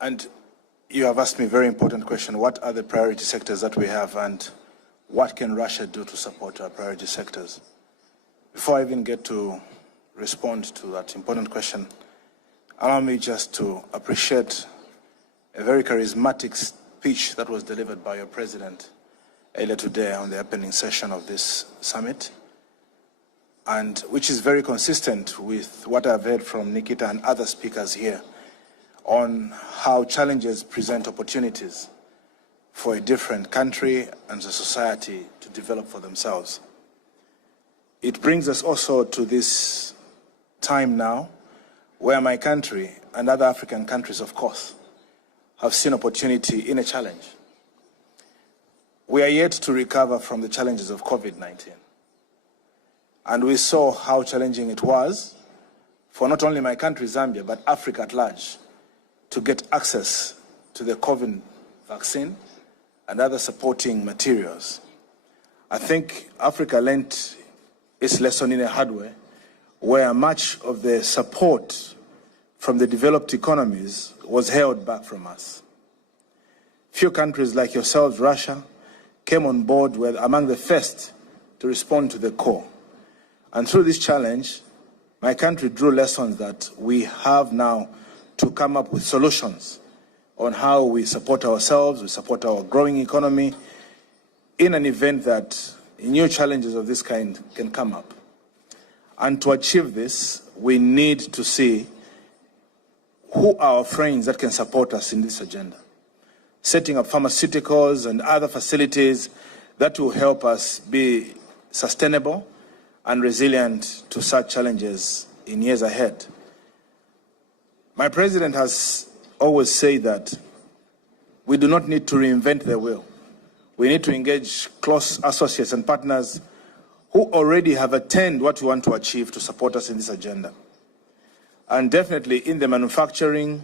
And you have asked me a very important question. What are the priority sectors that we have, and what can Russia do to support our priority sectors? Before I even get to respond to that important question, allow me just to appreciate a very charismatic speech that was delivered by your president earlier today on the opening session of this summit, and which is very consistent with what I've heard from Nikita and other speakers here on how challenges present opportunities for a different country and a society to develop for themselves. It brings us also to this time now where my country and other African countries, of course, have seen opportunity in a challenge. We are yet to recover from the challenges of COVID-19. And we saw how challenging it was for not only my country, Zambia, but Africa at large, to get access to the COVID vaccine and other supporting materials. I think Africa learned its lesson in a hard way, where much of the support from the developed economies was held back from us. Few countries like yourselves, Russia, came on board, were among the first to respond to the call. And through this challenge, my country drew lessons that we have now to come up with solutions on how we support ourselves, we support our growing economy in an event that new challenges of this kind can come up. And to achieve this, we need to see who are our friends that can support us in this agenda. Setting up pharmaceuticals and other facilities that will help us be sustainable and resilient to such challenges in years ahead. My president has always said that we do not need to reinvent the wheel. We need to engage close associates and partners who already have attained what we want to achieve to support us in this agenda. And definitely in the manufacturing,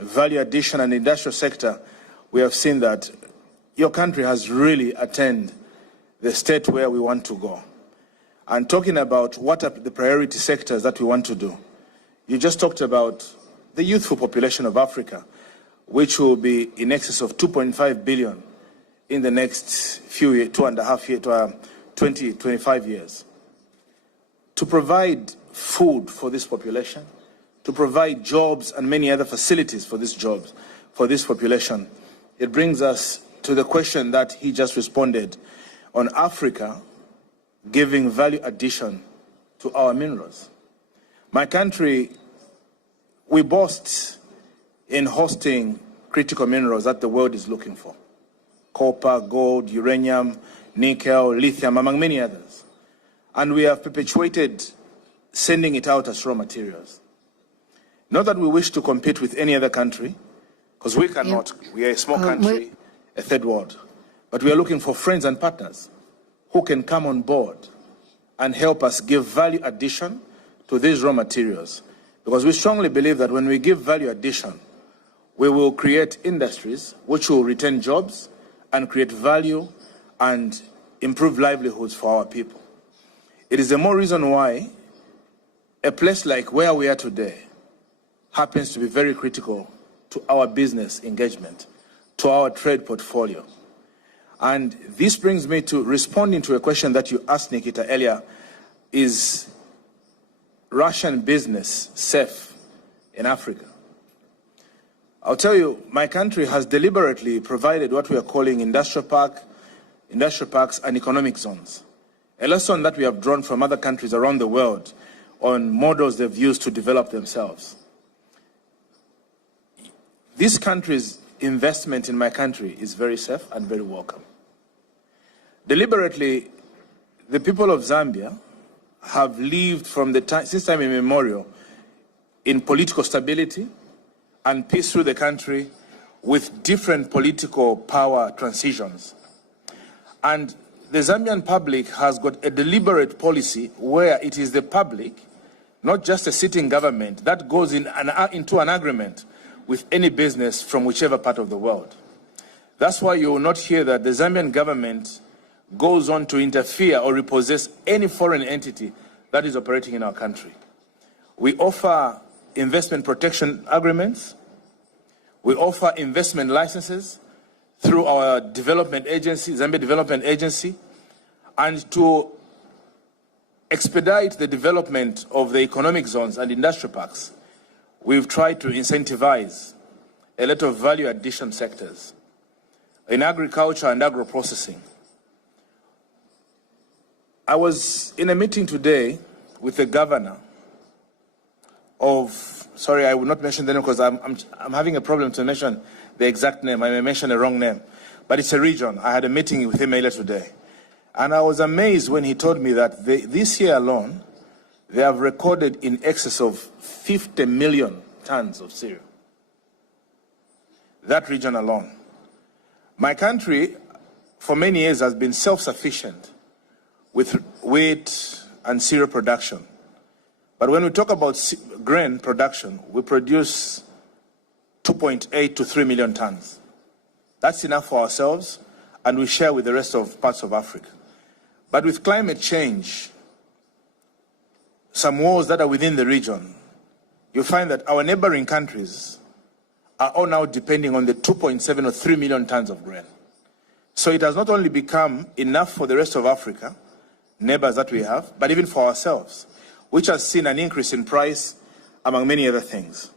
value addition and industrial sector, we have seen that your country has really attained the state where we want to go. And talking about what are the priority sectors that we want to do, you just talked about the youthful population of Africa, which will be in excess of 2.5 billion in the next few years, 2.5 years, 25 years. To provide food for this population, to provide jobs and many other facilities for these jobs, for this population, it brings us to the question that he just responded on Africa giving value addition to our minerals. My country, we boast in hosting critical minerals that the world is looking for. Copper, gold, uranium, nickel, lithium, among many others. And we have perpetuated sending it out as raw materials. Not that we wish to compete with any other country, because we cannot. We are a small country, a third world. But we are looking for friends and partners who can come on board and help us give value addition to these raw materials. Because we strongly believe that when we give value addition, we will create industries which will retain jobs and create value and improve livelihoods for our people. It is the more reason why a place like where we are today happens to be very critical to our business engagement, to our trade portfolio. And this brings me to responding to a question that you asked, Nikita, earlier. Is Russian business safe in Africa? I'll tell you, my country has deliberately provided what we are calling industrial parks and economic zones. A lesson that we have drawn from other countries around the world on models they've used to develop themselves. This country's investment in my country is very safe and very welcome. Deliberately, the people of Zambia have lived from since time immemorial in political stability and peace through the country with different political power transitions. And the Zambian public has got a deliberate policy where it is the public, not just a sitting government, that goes into an agreement with any business from whichever part of the world. That's why you will not hear that the Zambian government goes on to interfere or repossess any foreign entity that is operating in our country. We offer investment protection agreements. We offer investment licenses through our development agency, Zambia Development Agency, and to expedite the development of the economic zones and industrial parks, we've tried to incentivize a lot of value addition sectors in agriculture and agro-processing. I was in a meeting today with the governor of, sorry, I will not mention the name because I'm having a problem to mention the exact name. I may mention the wrong name, but it's a region. I had a meeting with him earlier today. And I was amazed when he told me that this year alone, they have recorded in excess of 50 million tons of cereal. That region alone. My country, for many years, has been self-sufficient with wheat and cereal production. But when we talk about grain production, we produce 2.8 to 3 million tons. That's enough for ourselves, and we share with the rest of parts of Africa. But with climate change, some wars that are within the region, you find that our neighboring countries are all now depending on the 2.7 or 3 million tons of grain. So it has not only become enough for the rest of Africa, neighbors that we have, but even for ourselves, which has seen an increase in price, among many other things.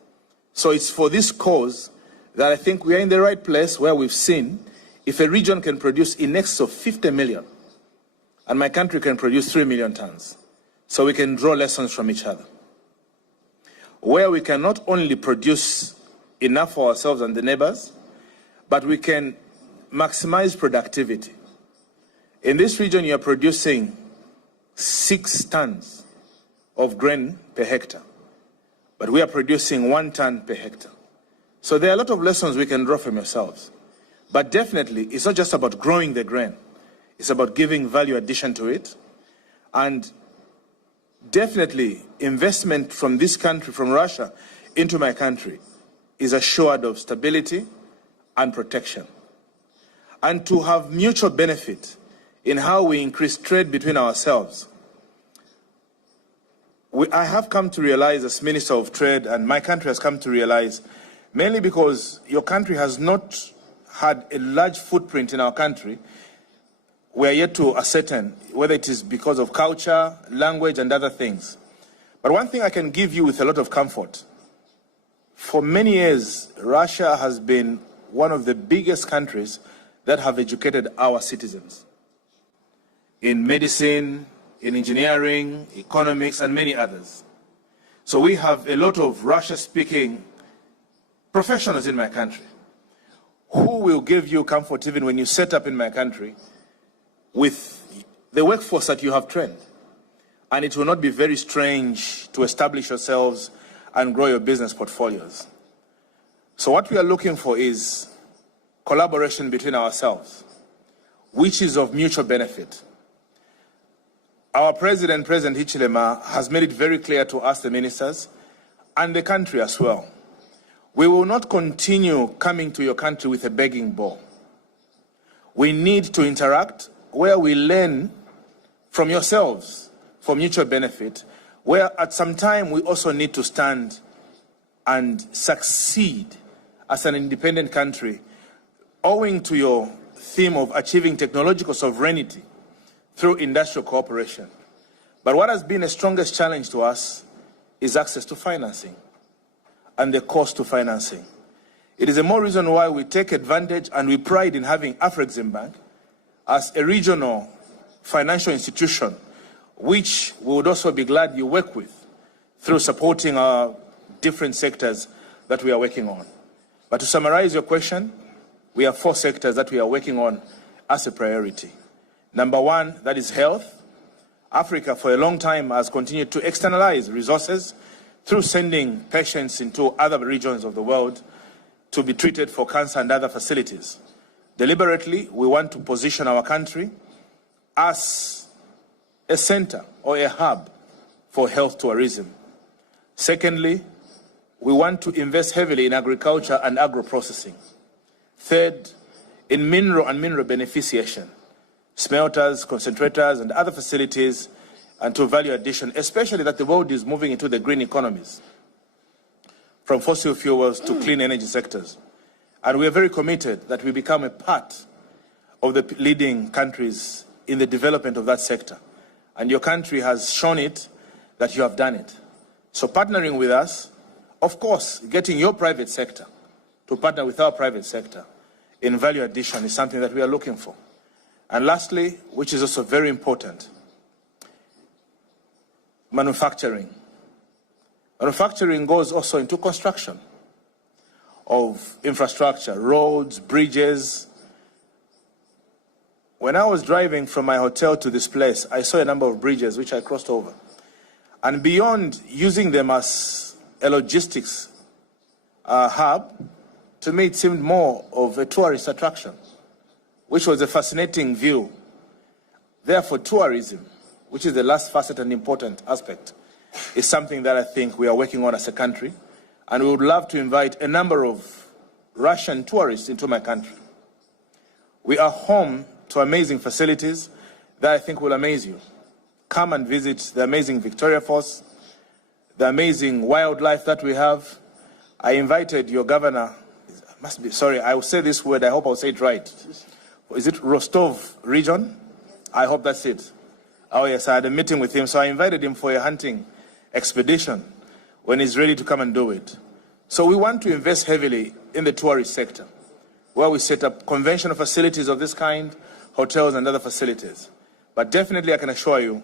So it's for this cause that I think we are in the right place where we've seen if a region can produce in excess of 50 million, and my country can produce 3 million tons, so we can draw lessons from each other. Where we can not only produce enough for ourselves and the neighbors, but we can maximize productivity. In this region, you are producing 6 tons of grain per hectare, but we are producing 1 ton per hectare. So there are a lot of lessons we can draw from yourselves. But definitely, it's not just about growing the grain. It's about giving value addition to it. And definitely, investment from this country, from Russia, into my country is assured of stability and protection. And to have mutual benefit in how we increase trade between ourselves. I have come to realize as Minister of Trade, and my country has come to realize, mainly because your country has not had a large footprint in our country, we are yet to ascertain whether it is because of culture, language, and other things. But one thing I can give you with a lot of comfort, for many years, Russia has been one of the biggest countries that have educated our citizens in medicine, in engineering, economics, and many others. So we have a lot of Russia-speaking professionals in my country who will give you comfort even when you set up in my country with the workforce that you have trained. And it will not be very strange to establish yourselves and grow your business portfolios. So what we are looking for is collaboration between ourselves, which is of mutual benefit. Our President Hichilema, has made it very clear to us, the ministers, and the country as well. We will not continue coming to your country with a begging bowl. We need to interact where we learn from yourselves for mutual benefit, where at some time we also need to stand and succeed as an independent country, owing to your theme of achieving technological sovereignty through industrial cooperation. But what has been the strongest challenge to us is access to financing and the cost to financing. It is the more reason why we take advantage and we pride in having Afrexim Bank as a regional financial institution, which we would also be glad you work with through supporting our different sectors that we are working on. But to summarize your question, we have 4 sectors that we are working on as a priority. Number 1, that is health. Africa for a long time has continued to externalize resources through sending patients into other regions of the world to be treated for cancer and other facilities. Deliberately, we want to position our country as a center or a hub for health tourism. Secondly, we want to invest heavily in agriculture and agro-processing. Third, in mineral and mineral beneficiation, smelters, concentrators, and other facilities, and to value addition, especially that the world is moving into the green economies, from fossil fuels to clean energy sectors. And we are very committed that we become a part of the leading countries in the development of that sector. And your country has shown it that you have done it. So partnering with us, of course, getting your private sector to partner with our private sector in value addition is something that we are looking for. And lastly, which is also very important, manufacturing. Manufacturing goes also into construction of infrastructure, roads, bridges. When I was driving from my hotel to this place, I saw a number of bridges which I crossed over. And beyond using them as a logistics hub, to me it seemed more of a tourist attraction, which was a fascinating view. Therefore, tourism, which is the last facet and important aspect, is something that I think we are working on as a country. And we would love to invite a number of Russian tourists into my country. We are home to amazing facilities that I think will amaze you. Come and visit the amazing Victoria Falls, the amazing wildlife that we have. I invited your governor, I will say this word, I hope I'll say it right. Is it Rostov region? I hope that's it. Oh yes, I had a meeting with him, so I invited him for a hunting expedition when he's ready to come and do it. So we want to invest heavily in the tourist sector, where we set up conventional facilities of this kind, hotels and other facilities. But definitely I can assure you,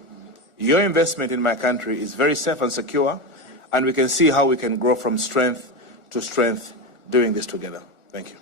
your investment in my country is very safe and secure, and we can see how we can grow from strength to strength doing this together. Thank you.